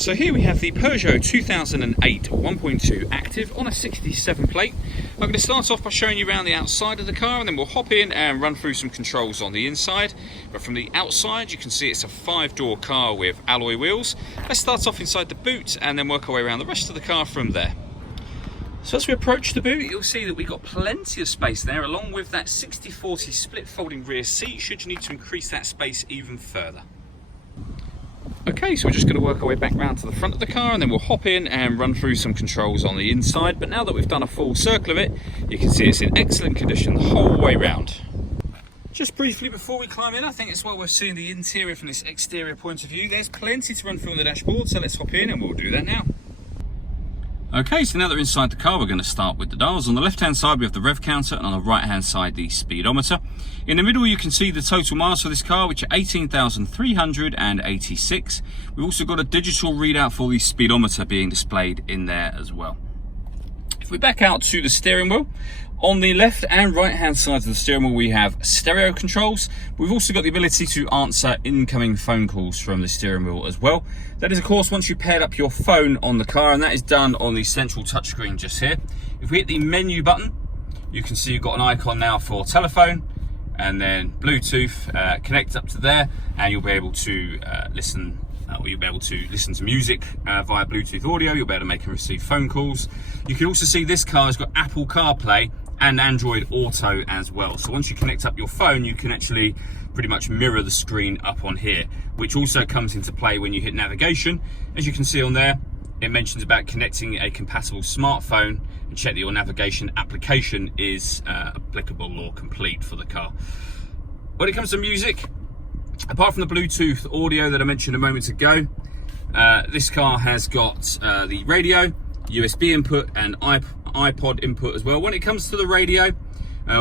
So here we have the Peugeot 2008 1.2 Active on a 67 plate. I'm going to start off by showing you around the outside of the car, and then we'll hop in and run through some controls on the inside. But from the outside you can see it's a 5-door car with alloy wheels. Let's start off inside the boot and then work our way around the rest of the car from there. So as we approach the boot, you'll see that we've got plenty of space there, along with that 60/40 split folding rear seat should you need to increase that space even further. Okay, so we're just going to work our way back round to the front of the car, and then we'll hop in and run through some controls on the inside. But now that we've done a full circle of it, you can see it's in excellent condition the whole way round. Just briefly before we climb in, I think it's while we're seeing the interior from this exterior point of view, there's plenty to run through on the dashboard, so let's hop in and we'll do that now. Okay, so now that we're inside the car, we're going to start with the dials. On the left-hand side, we have the rev counter, and on the right-hand side, the speedometer. In the middle, you can see the total miles for this car, which are 18,386. We've also got a digital readout for the speedometer being displayed in there as well. If we back out to the steering wheel, on the left and right hand sides of the steering wheel we have stereo controls. We've also got the ability to answer incoming phone calls from the steering wheel as well. That is of course once you paired up your phone on the car, and that is done on the central touchscreen just here. If we hit the menu button, you can see you've got an icon now for telephone, and then Bluetooth, connect up to there, and you'll be able to listen to music via Bluetooth audio. You'll be able to make and receive phone calls. You can also see this car has got Apple CarPlay and Android Auto as well. So once you connect up your phone, you can actually pretty much mirror the screen up on here, which also comes into play when you hit navigation. As you can see on there, it mentions about connecting a compatible smartphone and check that your navigation application is applicable or complete for the car. When it comes to music, apart from the Bluetooth audio that I mentioned a moment ago, this car has got the radio, USB input and iPod input as well. When it comes to the radio,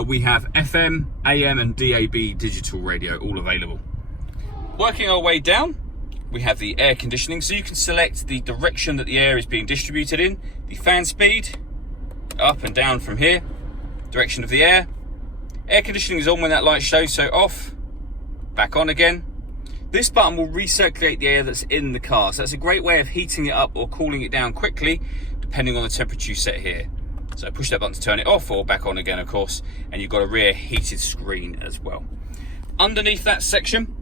we have FM, AM and DAB digital radio all available. Working our way down, we have the air conditioning, so you can select the direction that the air is being distributed in, the fan speed, up and down from here, direction of the air. Air conditioning is on when that light shows, so off, back on again. This button will recirculate the air that's in the car, so that's a great way of heating it up or cooling it down quickly, depending on the temperature you set here. So push that button to turn it off, or back on again of course, and you've got a rear heated screen as well. Underneath that section,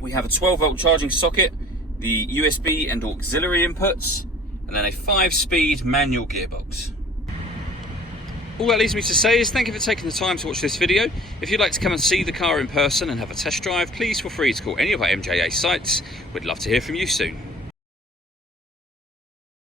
we have a 12-volt charging socket, the USB and auxiliary inputs, and then a 5-speed manual gearbox. All that leaves me to say is thank you for taking the time to watch this video. If you'd like to come and see the car in person and have a test drive, please feel free to call any of our MJA sites. We'd love to hear from you soon.